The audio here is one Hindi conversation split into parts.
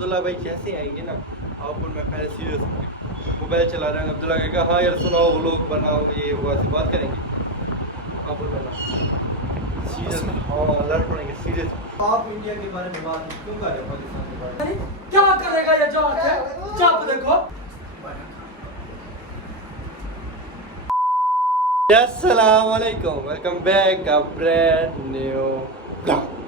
अब्दुल्ला भाई जैसे आएंगे ना आप उनमें पहले सीरियस होंगे, मोबाइल चला रहे हैं, अब्दुल्ला कहेगा हाँ यार सुनाओ व्लॉग बनाओ ये वो ऐसी बात करेंगे आप उनमें सीरियस, हाँ लड़ पड़ेंगे सीरियस। आप इंडिया के बारे में बात क्यों कर रहे हो, पाकिस्तान के बारे में? क्या करेगा ये जाके चाप देखो। अस्सलाम वालेकुम, welcome back a brand new blog.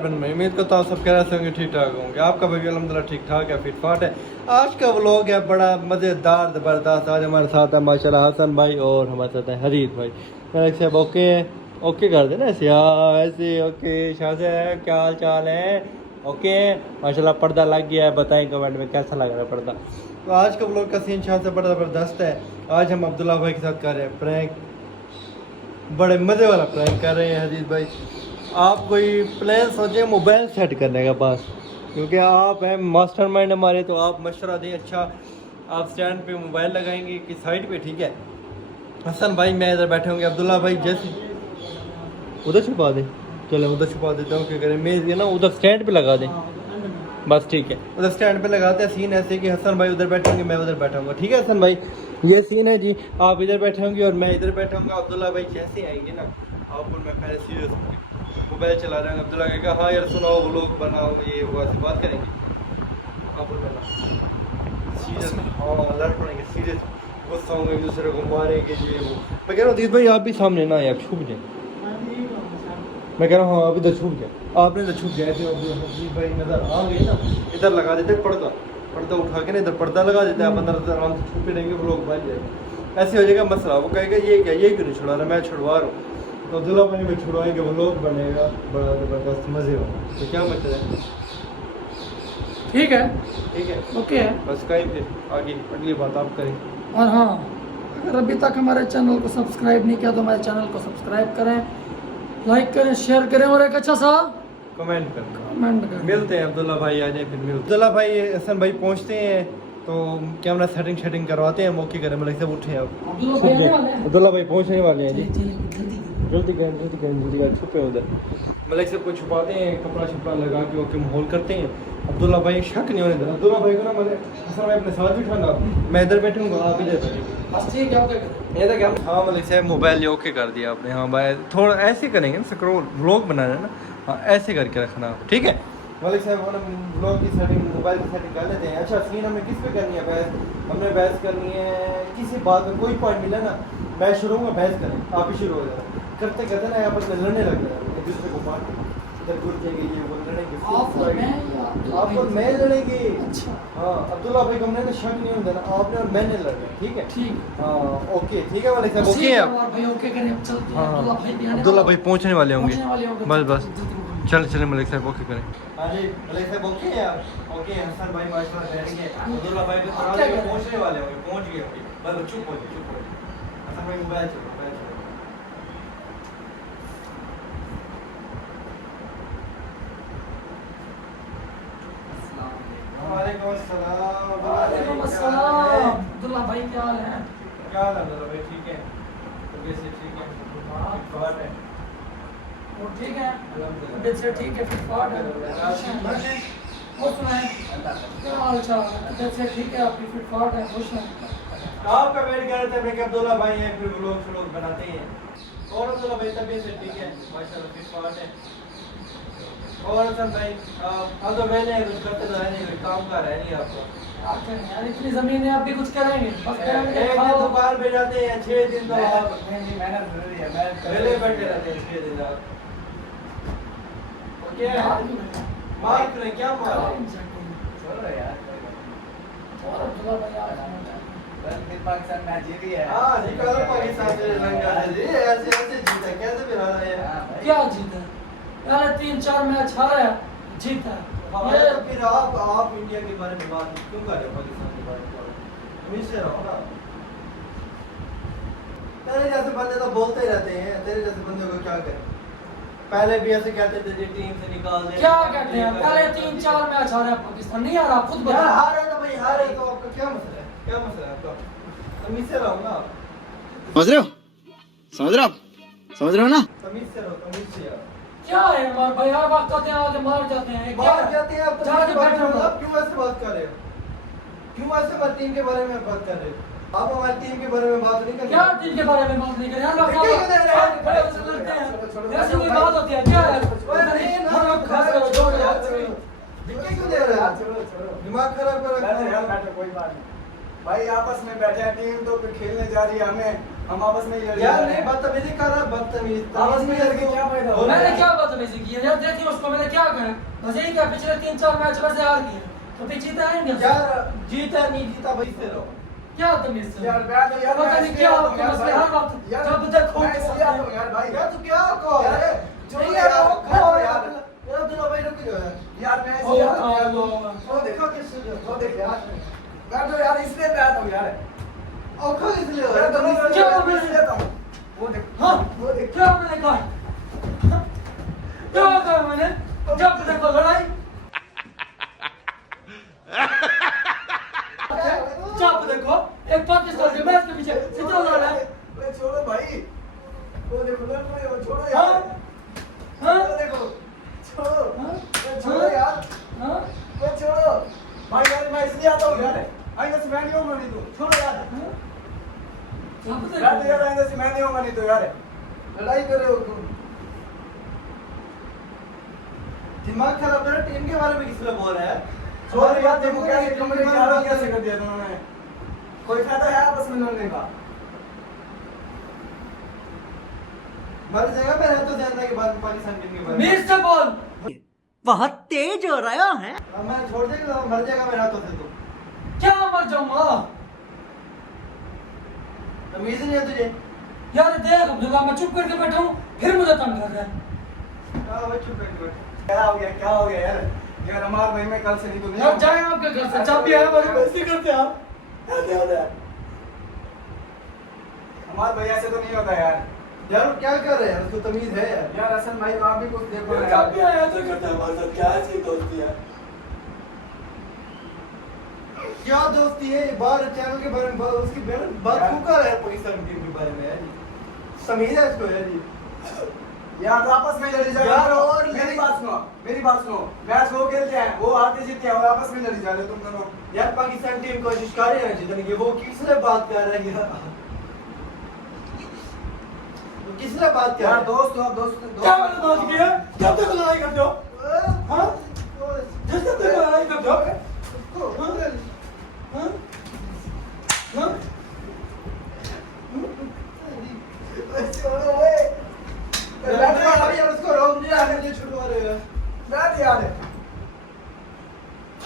मैं उम्मीद करता हूँ सब कह रहे होंगे ठीक ठाक होंगे, आपका भाई अल्हम्दुलिल्लाह ठीक ठाक है, फिट फाट है। आज का व्लॉग है बड़ा मज़ेदार ज़बरदस्त। आज हमारे साथ है माशाल्लाह हसन भाई और हमारे साथ है हरीत भाई। मैं साहब ओके ओके कर देना ऐसे, हाँ ऐसे ओके। शाह से क्या हाल चाल है? ओके माशाल्लाह पर्दा लग गया है, बताएं कमेंट में कैसा लग रहा है पर्दा। तो आज का व्लॉग का सीन शाह से बड़ा ज़बरदस्त है। आज हम अब्दुल्ला भाई के साथ कर रहे हैं प्रैंक, बड़े मज़े वाला प्रैंक कर रहे हैं हरीत भाई। आप कोई प्लान सोचें मोबाइल सेट करने का बस, क्योंकि आप हैं मास्टरमाइंड हमारे, तो आप मशवरा दें। अच्छा आप स्टैंड पे मोबाइल लगाएंगे कि साइड पे? ठीक है हसन भाई मैं इधर बैठे होंगे, अब्दुल्ला भाई जैसे उधर छुपा दें, चलो उधर छुपा देता हूँ, क्या करें मैं ना उधर स्टैंड पे लगा दें बस, ठीक है उधर स्टैंड पे लगाते हैं। सीन ऐसे कि हसन भाई उधर बैठे होंगे मैं उधर बैठा हूँ, ठीक है हसन भाई ये सीन है जी। आप इधर बैठे होंगे और मैं इधर बैठा हूँ। अब्दुल्ला भाई जैसे आएंगे ना आप उनमें पहले सीरियस होंगे, मोबाइल चला रहे हैं, अब्दुल्ला कहेगा हाँ यार सुनाओ व्लॉग बनाओ ये वो ऐसी बात करेंगे आप उनमें सीरियस, हाँ लड़ पड़ेंगे सीरियस, गुस्सा होंगे एक दूसरे को मारेंगे ये वो। मैं कह रहा हूँ दीद भाई आप भी सामने ना आए, आप छुप जाए। मैं कह रहा हूँ हाँ आप इधर छुप जाए, आपने इधर छुप जाए थे भाई नज़र आ गए ना, इधर लगा देते पर्दा, पर्दा उठा के ना इधर पर्दा लगा देते हैं, आप अंदर आराम से छुपे रहेंगे व्लॉग बन जाएगा। ऐसे हो जाएगा मसला, वो कहेगा ये क्या ये क्यों नहीं छुड़ा रहा, मैं छुड़वा रहा हूँ। तो अब्दुल्ला भाई में छुड़वाएंगे व्लॉग बनेगा बड़ा ज़बरदस्त मज़े वाला। तो क्या मतलब है? ठीक है ठीक है ओके है बस कहीं फिर आगे अगली बात आप करें। और हाँ अगर अभी तक हमारे चैनल को सब्सक्राइब नहीं किया तो हमारे चैनल को सब्सक्राइब करें, लाइक करें, शेयर करें और एक अच्छा सा कमेंट करें। कमेंट करें। मिलते हैं अब्दुल्ला भाई आ जाए फिर मिलते। अब्दुल्ला भाई हसन भाई पहुँचते हैं तो कैमरा सेटिंग करवाते हैं, मौके करें मलिक साहब उठे अब अब्दुल्ला भाई पहुँचने वाले हैं जी, जल्दी करें छुपे उधर। मलिक साहब को छुपाते हैं, कपड़ा शपड़ा लगा के ओके माहौल करते हैं। अब्दुल्ला भाई शक नहीं होने देना, अब्दुल्ला भाई को ना मैंने हसन भाई अपने साथ बिठाना, मैं इधर बैठूंगा आप इधर बैठेंगे। ये तो क्या हाँ मलिक साहब मोबाइल ओके कर दिया आपने, हाँ भाई थोड़ा ऐसे करेंगे ना, स्क्रॉल व्लॉग बनाना है ना, हाँ ऐसे करके रखना ठीक है। मलिक साहब हम व्लॉग की सेटिंग मोबाइल की सेटिंग कर लेते हैं। अच्छा सीन हमें किस पे करनी है बहस? हमने बहस करनी है किसी बात में, कोई पॉइंट मिला ना मैं शुरू होऊंगा बहस करें, आप ही शुरू हो जाए करते करते ना आपस में लड़ने लग जाए एक दूसरे को मार इधर घुस जाएंगे ये वो लड़ेंगे, आप और मैं लड़ेंगे। अच्छा हाँ अब्दुल्ला भाई को हमने ना शक नहीं होने देना, आपने और मैंने लड़ना ठीक है। ठीक हाँ ओके ठीक है मलिक साहब ओके है। हाँ अब्दुल्ला भाई पहुँचने वाले होंगे बस बस चले मलिक साहब ओके करें। हाँ जी मलिक साहब ओके है आप ओके हैं, हसन भाई माशाल्लाह बैठेंगे, अब्दुल्ला भाई भी थोड़ा देर में पहुंचने वाले होंगे, पहुंच गए होंगे बस चुप हो हसन भाई मोबाइल चलो वालेकुम अस्सलाम। अब्दुल्ला भाई क्या हाल है? क्या हाल है अब्दुल्ला भाई? ठीक है तबीयत से ठीक है, बात है वो ठीक है तबीयत से ठीक है, फिट फाट है, वो सुनाए क्या हाल चाल है? तबीयत से ठीक है आपकी, फिट फाट है, खुश है? आपका वेट कर रहे थे कि अब्दुल्ला भाई हैं फिर व्लॉग बनाते हैं। और अब्दुल्ला भाई तबीयत से ठीक है माशाल्लाह फिट फाट है। और हसन भाई हम तो वेले हैं, कुछ करते तो है नहीं, कोई काम का है नहीं आपको यार इतनी जमीन है आप भी कुछ करेंगे बस एक दिन दुकान पे जाते हैं 6 दिन तो आप मेहनत जरूरी है, मैं वेले बैठे रहते हैं 6 दिन आप ओके मार करें क्या मार छोड़ो यार और अब्दुल्ला भाई फिर पाकिस्तान मैच जीत गया है। हाँ निकालो पाकिस्तान से श्रीलंका जी, ऐसे ऐसे जीता कैसे फिर हारा है? क्या जीता? पहले 3-4 मैच हारा है, जीता। ये फिर आप इंडिया के बारे में बात क्यों कर रहे हो, पाकिस्तान के बारे में? हमेशा रहो ना, तेरे जैसे बंदे तो बोलते ही रहते हैं, तेरे जैसे बंदे को क्या करें? पहले भी ऐसे कहते थे जी टीम से निकाल दे। क्या कहते हैं, पहले 3-4 मैच हारा है पाकिस्तान, नहीं हारा, खुद यार बताओ। हारे तो भाई हारे, तो आपका क्या मसला है, क्या मसला है आपका? तमीज से रहो ना आप। समझ रहे हो? समझ रहे हो आप? समझ रहे हो ना? तमीज से रहो, तमीज से यार। क्या है यार भाई, हर वक्त आते हैं आके मार जाते हैं, क्या बात जाते हैं आप, जाके बैठो ना। आप क्यों ऐसे बात कर रहे हो? क्यों ऐसे हमारी टीम के बारे में बात कर रहे हो? आप हमारी टीम के बारे में बात नहीं कर रहे। क्या टीम के बारे में बात नहीं करें, हर वक्त देखिए आप किधर है? खड़े होकर लड़ते हैं, ऐसी कोई बात होती है क्या है? हर वक्त खास करो, जो यार देखिए क्यों दे रहे हो? दिमाग खराब कर रखा बैठो यार, है। बैठो, कोई बात नहीं भाई, आपस में बैठे हैं, टीम तो फिर खेलने जा रही है, हम आपस में ही लड़ यार रहे नहीं, हैं। बदतमीजी कर रहा है, बदतमीज। आपस में लड़ के क्या फायदा हो? मैंने क्या बदतमीजी की है यार, देखिए उसको मैंने क्या कहा, बस यही क्या पिछले 3-4 मैच वैसे हार गए, तो फिर जीता है इंडिया। यार जीता नहीं जीता भाई से रहो। क्या तमीज से यार बैठ यार, पता नहीं क्या आपके मसले, हर वक्त यार, जब देखो मैं इसलिए आता हूँ यार भाई, यार तू क्या कहो यार, यार? चलो नहीं यार, यार, बैठो कहो यार। यार। यार दोनों भाई रुक जाओ यार। यार मैं ओ, इसलिए आता हूँ यार, आ, लो। वो देखो किससे जो, वो देख यार, बैठो यार, इसलिए मैं आता हूँ यार, और खा इसलिए हो मैं यार, दोनों तमीज से। क्या मैं इसलिए आता हूँ, वो देख, हाँ वो देख, क्या मैंने कहा, क्या कहा मैंने, जब देखो लड़ाई, जब देखो एक पाकिस्तान के मैच के पीछे कितना लड़ रहा है। अरे छोड़ो भाई, वो देखो लड़ रहे हो, छोड़ो हाँ यार, हाँ वो देखो, छोड़ो, हाँ? वो छोड़ो यार, हाँ वो छोड़ो भाई, यार मैं इसलिए आता हूँ यार, आइंदा से मैं नहीं होऊंगा नहीं तो, छोड़ो यार, अब यार देखो यार आइंदा से मैं नहीं होऊंगा नहीं तो यार, लड़ाई कर रहे हो तुम। दिमाग खराब कर रहा है, टीम के बारे में किस लिए बोल रहा है? छोड़ो यार, देखो कैसे कमरे की हालत कैसे कर दिया तुमने, कोई फायदा है आपस में लड़ने का? मर जाएगा मैं रहता जानना के बाद पाकिस्तान टीम के बारे में। मीर से बोल, बहुत तेज हो रहा है। अब मैं छोड़ देगा तो मर जाएगा मैं रहता से तो। क्या मर जाऊंगा तमीज नहीं है तुझे? यार, देख अब्दुल्ला, मैं चुप करके बैठा हूँ, फिर मुझे तंग कर रहा है। हाँ भाई चुप करके बैठ। क्या हो गया, क्या हो गया यार, यार हमारे भाई में कल से नहीं तो नहीं यार जाए आपके घर से, जब भी आए हमारी बेइज्जती करते हैं आप। ऐसे होता है, हमारे भाई ऐसे तो नहीं होता यार, यार वो क्या कर रहे हैं, उसको तमीज है यार। यार असल भाई आप भी कुछ देखो ना जब यार, भी आए ऐसे करते हैं हमारे साथ, क्या ऐसी दोस्ती है। क्या दोस्ती है, बाहर चैनल के बारे में उसकी बात यार। क्यों कर रहा है पाकिस्तान टीम के बारे में यार? तमीज है इसको यार? यार आपस में लड़ी जा रहे यार, हो, और मेरी बात सुनो, मेरी बात सुनो, मैच वो खेलते हैं, वो हारते जीतते हैं और आपस में लड़ी जा रहे हो तुम दोनों। यार पाकिस्तान टीम कोशिश कर रही है जीतने की, वो किसने बात कर रहा है यार? वो किसने बात कर रहा यार है? दोस्त हो, दोस्त क्या मैंने बात की है, जब तक लड़ाई करते हो, हाँ जिस तक लड़ाई करते हो, हाँ हाँ छोड़ो ओए, बैठ यार उसको रोक दिया, मुझे छुड़वा रहे हो। बैठ यार,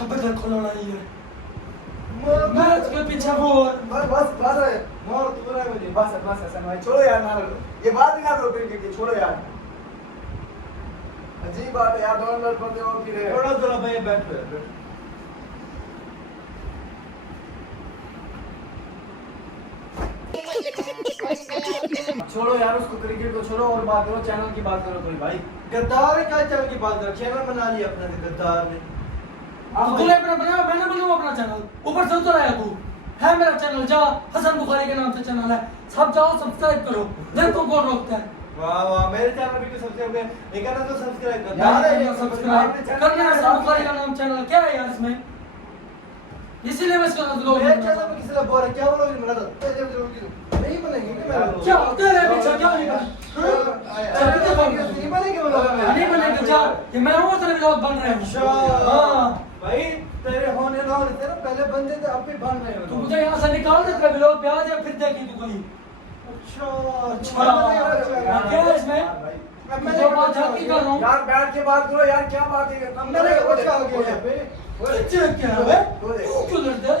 अब देखो लड़ाई है, मैच के पीछे वो बस बस बस है, मोर तू रहा है मुझे। बस ऐसा भाई, छोड़ो यार, ना लड़ो, ये बात ही ना करो क्रिकेट की, छोड़ो यार, अजीब बात है यार, दोनों लड़ पड़ते हो फिर। थोड़ा थोड़ा भाई बैठो यार, बैठो। छोड़ो यार उसको, क्रिकेट को छोड़ो और बात करो, चैनल की बात करो कोई भाई। गद्दार है, क्या चैनल की बात कर, चैनल बना लिया अपना से गद्दार ने। तो तूने अपना बनाया, मैंने बनाया अपना चैनल, ऊपर से उतर आया तू। है मेरा चैनल, जा, हसन बुखारी के नाम से चैनल है, सब जाओ सब्सक्राइब करो, देखो कौन रोकता है। वाह वाह, मेरे चैनल भी तो सब्सक्राइब कर, एक ना तो सब्सक्राइब कर। यार है ये सब्सक्राइब करना है, हसन बुखारी का नाम चैनल, क्या है यार इसमें, इसीलिए मैं इसका लोग मेरे चैनल में किसी ने बोला क्या बोलोगे, मैं नहीं बनेंगे कि मेरा क्या तेरे पीछे क्या नहीं नहीं बनेंगे वो लोग नहीं बनेगा, जा, ये मैं और तेरे लोग बन रहे हैं। हाँ भाई तेरे होने ना होने तेरे पहले बंदे थे, अब भी बन रहे हो तू मुझे यहाँ से निकाल दे, तेरे लोग प्याज है, फिर देखी तू कहीं। अच्छा क्या है इसमें, मैं जो बात झांकी कर रहा हूँ, यार बैठ के बात करो यार, क्या बात है, मेरे को अच्छा हो गया यहाँ पे। तुझे क्या है तू क्यों लड़ता है,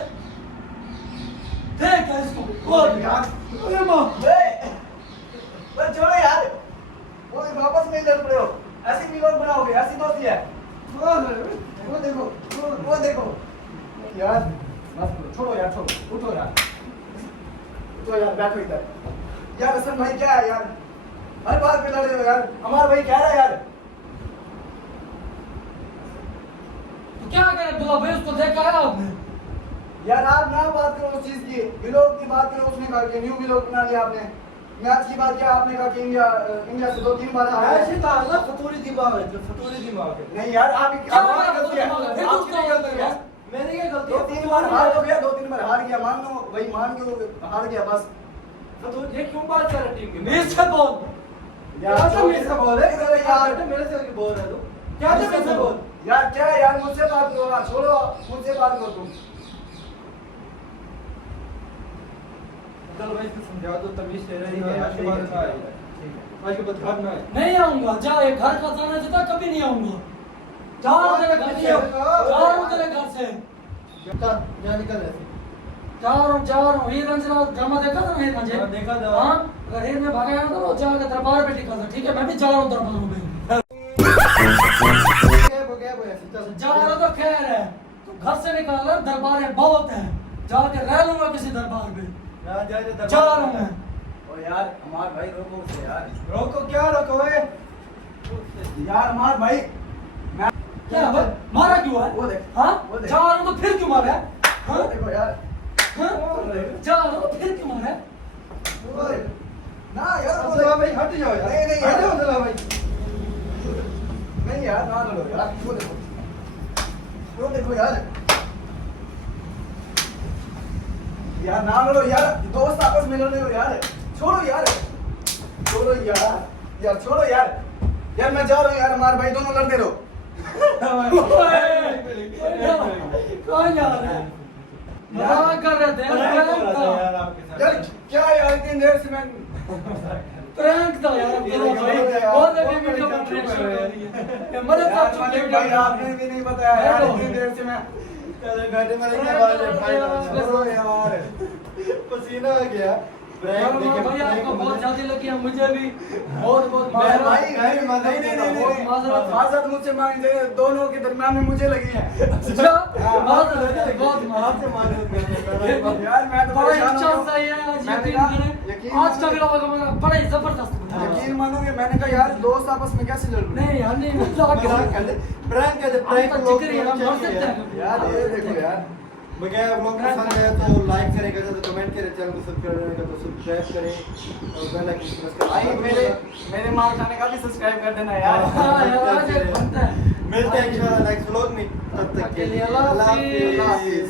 देख क्या इसको, वो अरे माँ, बस छोड़ो यार, वो वापस नहीं लड़ रहे हो, ऐसी मिलोग बनाओगे, ऐसी दोस्ती है, वो देखो, वो देखो यार, मत करो, छोड़ो यार, छोड़ो, उठो यार, उठो यार, बैठो इधर यार, हसन भाई क्या है यार, हर बात पे लड़ रहे हो यार, हमारा भाई कह रहा है यार। तो क्या करे दुआ भाई, उसको देखा है आपने? यार आप ना बात करो उस चीज की, व्लॉग की बात करो। उसने कहा कि न्यू व्लॉग बना लिया आपने। मैच की बात किया आपने, कहा कि इंडिया से 2-3 बार हारे हैं। ऐसे था ना, फतूरी दिमाग है, जो फतूरी दिमाग है। नहीं यार, आप क्या आपकी बात गलती है, कर रहे हो? आपकी भी गलती है। मैंने क्या गलती 2-3 बार हार हो गया, 2-3 बार हार गया, मान लो भाई, मान के हार गया बस। फतूरी ये क्यों बात कर रहा है टीम की? मेरे से बोल। क्या तो मेरे से बोल है? इधर यार, बेटा मेरे से बोल रहा है तू? क्या तो मेरे से बोल? यार क्या यार, मुझसे बात करो ना, छोड़ो, मुझसे बात करो तुम। चलो भाई इसको समझा दो, तमीज से रही है। आज के बाद ना आएगा। ठीक है, आज के बाद घर ना आए। नहीं आऊंगा, जा ये घर का जाना चाहता कभी नहीं आऊंगा। जा रहा हूं तेरे घर से, जा रहा हूं तेरे घर से, चल यहाँ निकल ऐसे। जा रहा हूं। हीर रंजना ड्रामा देखा था ना, हीर रंझे? हाँ, देखा था। हाँ, अगर हीर में भागा तो वो जाकर दरबार पे टिका था। ठीक है, मैं भी जा रहा हूं दरबार में। क्या बोल ऐसे? चल जा रहा तो खैर है, तू घर से निकाल रहा, दरबार है बहुत है, जाके रह लूंगा किसी दरबार में। ना जा जा जा रहा हूं मैं। ओ यार हमार भाई, रोको उसे यार। रोको क्या रोको है? यार हमार भाई, मैं क्या बे? मारा क्यों है? वो देख, हाँ? वो देख। जा रहा हूं तो फिर क्यों मारा है? वो हाँ? देखो यार, हाँ? जा रहा हूं तो फिर क्यों मारा है? वो देख। ना यार, वो अब्दुल्ला देख। भाई हट जाओ यार। नहीं, नहीं, हट यार। जाओ अब्दुल्ला भाई। नहीं यार, ना लड़ो यार, वो देखो, वो देखो यार। यार ना लड़ो यार, दोस्त आपस में लड़ रहे हो यार, छोड़ो यार, छोड़ो यार, यार छोड़ो यार। यार मैं जा रहा हूँ यार, हमारे भाई दोनों लड़ते रहो। कौन जा रहा है? मजाक कर रहे थे, प्रैंक था। यार क्या यार, इतनी देर से मैं प्रैंक था यार, अब्दुल्ला भाई। बहुत अभी वीडियो बन रही है। ये मरे यार, साथ मलिक वीडियो भाई आपने भी नहीं बताया यार, इतनी देर से मैं बैठे में लगने वाले भाई छोड़ो यार। पसीना आ गया। ब्रेक देखे भाई आपको बहुत ज्यादा लगी है, मुझे भी बहुत बहुत मैं माजरत। भाई नहीं माजरत मुझसे मांग दे, दोनों के दरमियान में मुझे लगी है। अच्छा, माजरत, बहुत आपसे माजरत। मालूम करने यार मैं तो बड़ा परेशान अच्छा हूँ। सा है आज, मैंने यकीन कहा, करें। यकीन आज का व्लॉग हमारा बड़ा ही जबरदस्त था। यकीन मानोगे, मैंने कहा यार दोस्त आपस में कैसे लड़ रहे हैं? नहीं यार, नहीं मजाक प्रैंक कर कर ले, प्रैंक कर दे, प्रैंक हम तो लोग जिक्र ही है, हम मर सकते हैं। यार ये देखो यार, बगैर व्लॉग पसंद आया तो लाइक करेगा, तो कमेंट करें, चैनल को सब्सक्राइब करेगा तो सब्सक्राइब करें और बेल आइकन प्रेस करें। भाई मेरे मार खाने का भी सब्सक्राइब कर देना यार। हाँ यार, आज एक बनता है। मिलते हैं इंशाल्लाह नेक्स्ट व्लॉग में, तब तक के लिए अल्लाह हाफिज़। अल्लाह हाफिज़।